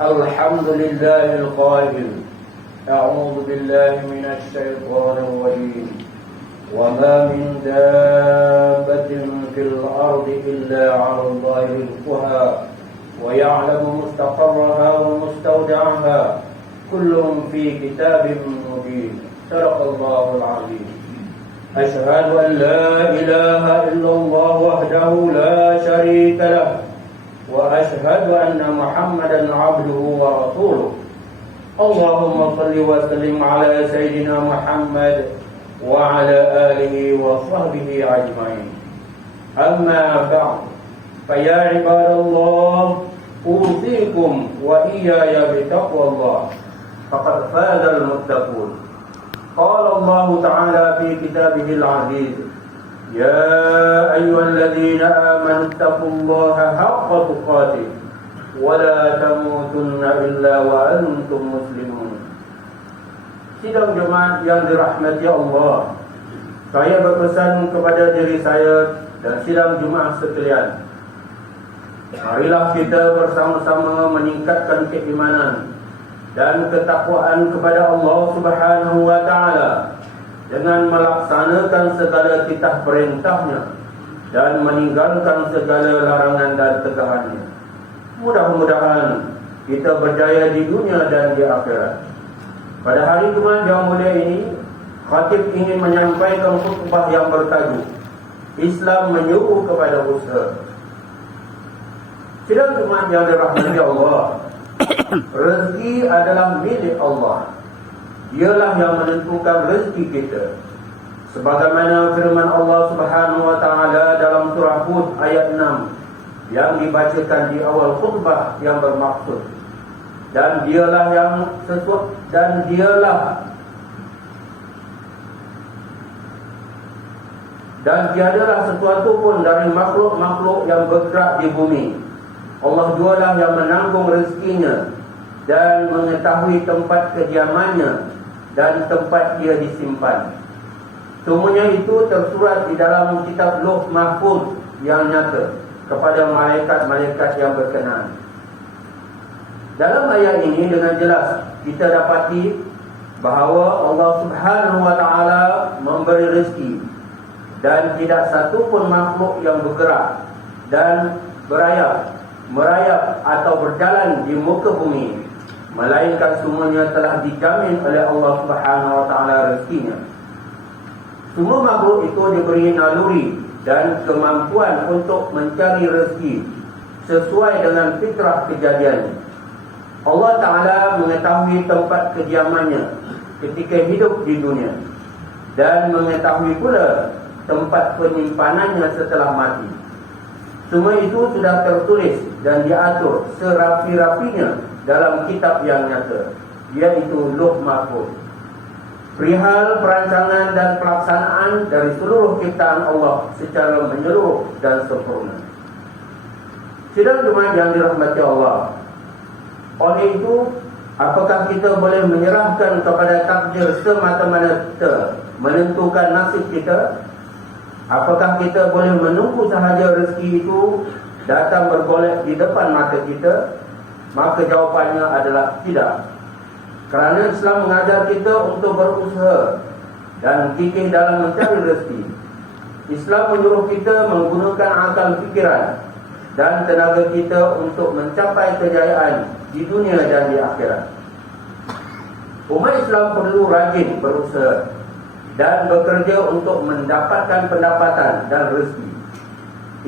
الحمد لله القائل أعوذ بالله من الشيطان الرجيم وما من دابة في الأرض إلا على الله رزقها ويعلم مستقرها ومستودعها كل في كتاب مبين صدق الله العظيم. أشهد أن لا إله إلا الله وحده لا شريك له وأشهد أن محمدا عبده ورسوله. اللهم صل وسلم على سيدنا محمد وعلى آله وصحبه أجمعين. أما بعد فيا عباد الله أوصيكم وإياي بتقوى الله فقد فاز المتقون. قال الله تعالى في كتابه العزيز يا أيها الذين آمنوا اتقوا الله حق تقاته ولا تموتن إلا وأنتم مسلمون. Sidang jemaat yang dirahmati Allah, saya berpesan kepada diri saya dan sidang jemaah sekalian, marilah kita bersama-sama meningkatkan keimanan dan ketakwaan kepada Allah Subhanahu wa Ta'ala dengan melaksanakan segala titah perintahnya dan meninggalkan segala larangan dan tegahannya. Mudah-mudahan kita berjaya di dunia dan di akhirat. Pada hari Jumaat yang mulia ini, khatib ingin menyampaikan khutbah yang bertajuk Islam menyuruh kepada usaha. Sidang jemaat yang dirahmati Allah, rezeki adalah milik Allah. Dialah yang menentukan rezeki kita. Sebagaimana firman Allah Subhanahu wa Ta'ala dalam surah Hud ayat 6 yang dibacakan di awal khutbah yang bermaksud, dan dialah yang sesuatu dan tiadalah sesuatu pun dari makhluk-makhluk yang bergerak di bumi. Allah jualah yang menanggung rezekinya dan mengetahui tempat kediamannya dan tempat dia disimpan. Semuanya itu tersurat di dalam kitab Lauh Mahfuz yang nyata kepada malaikat-malaikat yang berkenaan. Dalam ayat ini dengan jelas kita dapati bahawa Allah Subhanahu wa Ta'ala memberi rezeki dan tidak satu pun makhluk yang bergerak dan merayap atau berjalan di muka bumi, melainkan semuanya telah dijamin oleh Allah Subhanahu wa Ta'ala rezekinya. Semua makhluk itu diberi naluri dan kemampuan untuk mencari rezeki sesuai dengan fitrah kejadiannya. Allah Ta'ala mengetahui tempat kediamannya ketika hidup di dunia dan mengetahui pula tempat penyimpanannya setelah mati. Semua itu sudah tertulis dan diatur serapi-rapinya dalam kitab yang nyata, yaitu Lauh Mahfuz. Perihal perancangan dan pelaksanaan dari seluruh ciptaan Allah secara menyeluruh dan sempurna. Sidang jemaat yang dirahmati Allah, oleh itu, apakah kita boleh menyerahkan kepada takdir semata-mata menentukan nasib kita? Apakah kita boleh menunggu sahaja rezeki itu datang bergolek di depan mata kita? Maka jawapannya adalah tidak. Kerana Islam mengajar kita untuk berusaha dan gigih dalam mencari rezeki. Islam menyuruh kita menggunakan akal fikiran dan tenaga kita untuk mencapai kejayaan di dunia dan di akhirat. Umat Islam perlu rajin berusaha dan bekerja untuk mendapatkan pendapatan dan rezeki.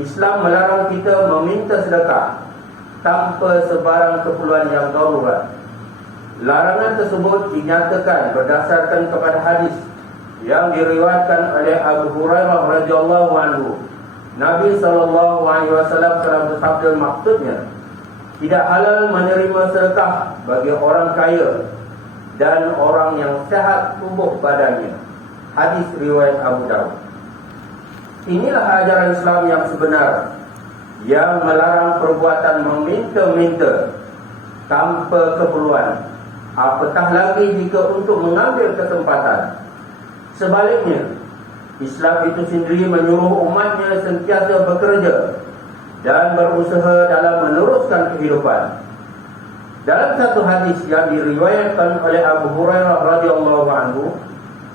Islam melarang kita meminta sedekah tanpa sebarang keperluan yang darurat. Larangan tersebut dinyatakan berdasarkan kepada hadis yang diriwayatkan oleh Abu Hurairah radhiyallahu anhu. Nabi SAW telah bersabda, maksudnya, tidak halal menerima sedekah bagi orang kaya dan orang yang sehat tubuh badannya. Hadis riwayat Abu Dawud. Inilah ajaran Islam yang sebenar, yang melarang perbuatan meminta-minta tanpa keperluan, apatah lagi jika untuk mengambil kesempatan. Sebaliknya, Islam itu sendiri menyuruh umatnya sentiasa bekerja dan berusaha dalam meneruskan kehidupan. Dalam satu hadis yang diriwayatkan oleh Abu Hurairah radhiyallahu anhu,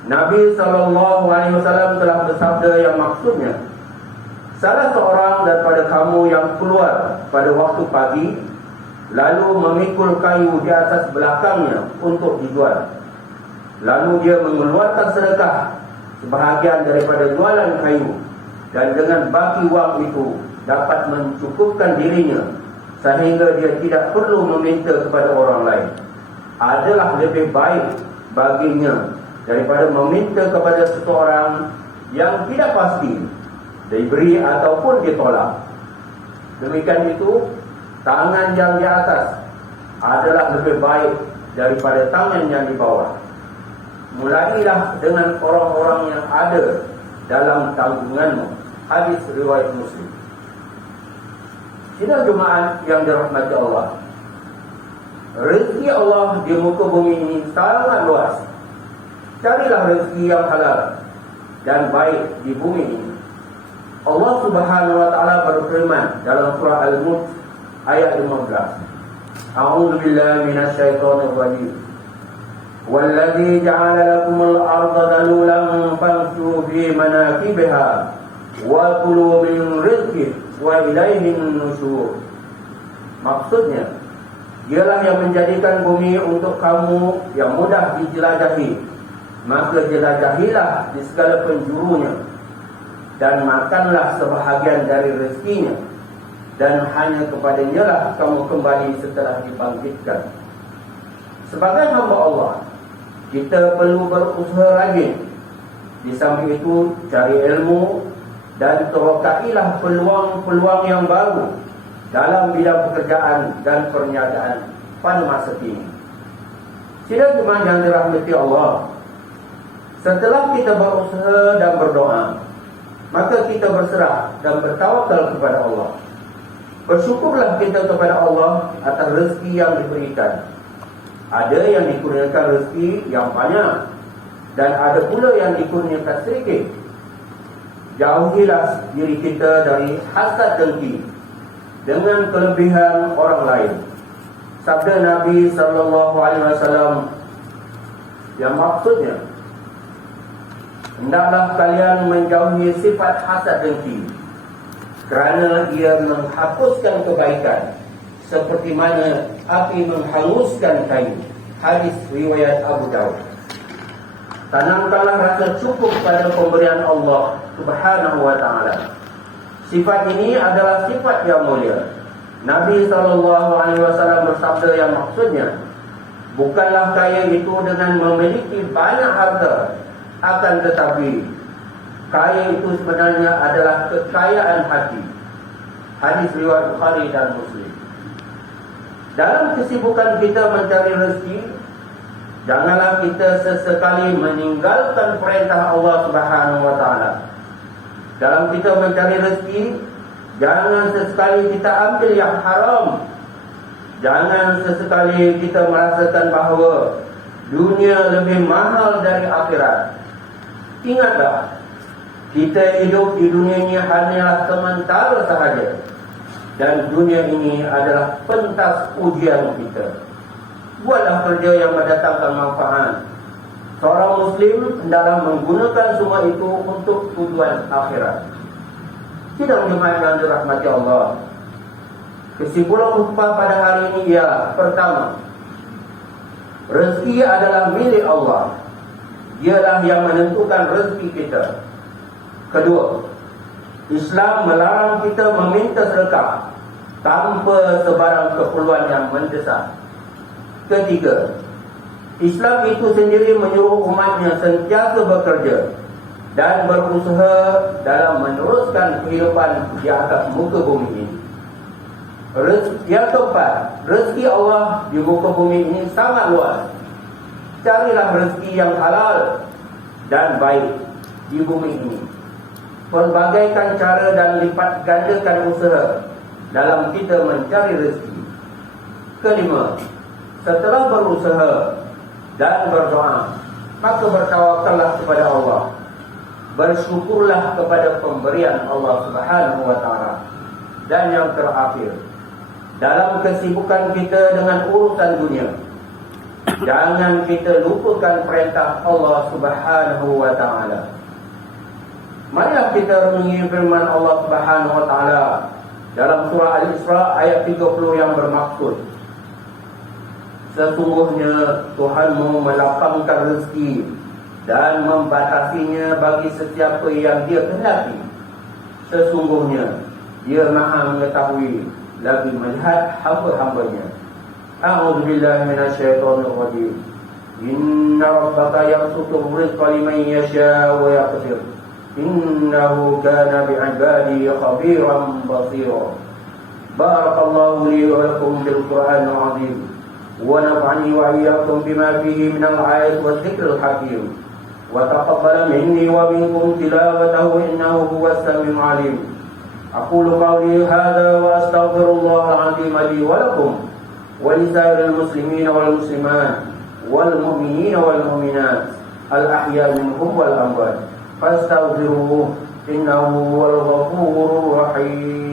Nabi sallallahu alaihi wasallam telah bersabda yang maksudnya, salah seorang daripada kamu yang keluar pada waktu pagi lalu memikul kayu di atas belakangnya untuk dijual. Lalu dia mengeluarkan sedekah sebahagian daripada jualan kayu, dan dengan baki wang itu dapat mencukupkan dirinya sehingga dia tidak perlu meminta kepada orang lain, adalah lebih baik baginya daripada meminta kepada seseorang yang tidak pasti diberi ataupun ditolak. Demikian itu, tangan yang di atas adalah lebih baik daripada tangan yang di bawah. Mulailah dengan orang-orang yang ada dalam tanggunganmu. Hadis riwayat Muslim. Sidang Jumaat yang dirahmati Allah, rezeki Allah di muka bumi ini sangat luas. Carilah rezeki yang halal dan baik di bumi ini. Allah Subhanahu wa taala berfirman dalam surah Al-Mulk ayat 15. A'udzu billahi minasyaitonir rajim. Wallazi ja'ala lakumul arda dalulan famshu fi manakibiha wa kulu min rizqihi wa ilaihin nusyur. Maksudnya, dialah yang menjadikan bumi untuk kamu yang mudah dijelajahi, maka jelajahilah di segala penjurunya, dan makanlah sebahagian dari rezekinya, dan hanya kepadanya lah kamu kembali setelah dibangkitkan. Sebagai hamba Allah, kita perlu berusaha rajin. Di samping itu, cari ilmu dan terokailah peluang-peluang yang baru dalam bidang pekerjaan dan perniagaan pada masa kini. Sidang Jumaat yang dirahmati Allah, setelah kita berusaha dan berdoa, maka kita berserah dan bertawakal kepada Allah. Bersyukurlah kita kepada Allah atas rezeki yang diberikan. Ada yang dikurniakan rezeki yang banyak, dan ada pula yang dikurniakan sedikit. Jauhilah diri kita dari hasad dengki dengan kelebihan orang lain. Sabda Nabi sallallahu alaihi wasallam yang maksudnya, hendaklah kalian menjauhi sifat hasad dengki, kerana ia menghapuskan kebaikan seperti mana api menghanguskan kayu. Hadis riwayat Abu Daud. Tanamkanlah rasa cukup pada pemberian Allah Subhanahu wa ta'ala. Sifat ini adalah sifat yang mulia. Nabi SAW bersabda yang maksudnya, bukanlah kaya itu dengan memiliki banyak harta, akan tetapi kaya itu sebenarnya adalah kekayaan hati. Hadis riwayat Bukhari dan Muslim. Dalam kesibukan kita mencari rezeki, janganlah kita sesekali meninggalkan perintah Allah Subhanahu wa ta'ala. Dalam kita mencari rezeki, jangan sesekali kita ambil yang haram. Jangan sesekali kita merasakan bahawa dunia lebih mahal dari akhirat. Ingatlah, kita hidup di dunia ini hanyalah sementara sahaja, dan dunia ini adalah pentas ujian kita. Buatlah kerja yang mendatangkan manfaat. Seorang Muslim hendaklah menggunakan semua itu untuk tujuan akhirat. Sidang Jumaat yang dirahmati Allah, kesimpulan khutbah pada hari ini ialah: pertama, rezeki adalah milik Allah. Dialah yang menentukan rezeki kita. Kedua, Islam melarang kita meminta sedekah tanpa sebarang keperluan yang mendesak. Ketiga, Islam itu sendiri menyuruh umatnya sentiasa bekerja dan berusaha dalam meneruskan kehidupan di atas muka bumi ini. Yang keempat, rezeki Allah di muka bumi ini sangat luas. Carilah rezeki yang halal dan baik di bumi ini. Pelbagaikan cara dan lipat gandakan usaha dalam kita mencari rezeki. Kelima, setelah berusaha dan berdoa, maka bertawakallah kepada Allah. Bersyukurlah kepada pemberian Allah Subhanahu wa ta'ala. Dan yang terakhir, dalam kesibukan kita dengan urusan dunia, jangan kita lupakan perintah Allah Subhanahu wa taala. Marilah kita renungi firman Allah Subhanahu wa taala dalam surah Al-Isra ayat 30 yang bermaksud, sesungguhnya Tuhanmu melapangkan rezeki dan membatasinya bagi sesiapa yang Dia kehendaki. Sesungguhnya Dia Maha mengetahui lagi melihat hamba-hambanya. A'udzu billahi minasyaitonir rajim. Inna rabbaka yabsutu rizqa liman yasha wa yaqdir. Innahu kana bi'ibadihi khabiran basira. Barakallahu li wa lakum bil Qur'anil 'azim. Wa nafa'ani wa iyyakum bima fihi minal ayati wa dzikril hakim. Wa taqabbal minni wa minkum tilawatahu innahu huwas samiul 'alim. Aqulu qawli hadza wa astaghfirullahal 'azim li wa lakum wa lisairil muslimin wal muslimat wal mu'minin wal mu'minat al ahya'i minhum wal amwat fastaghfiruhu innahu huwal ghafurur rahim.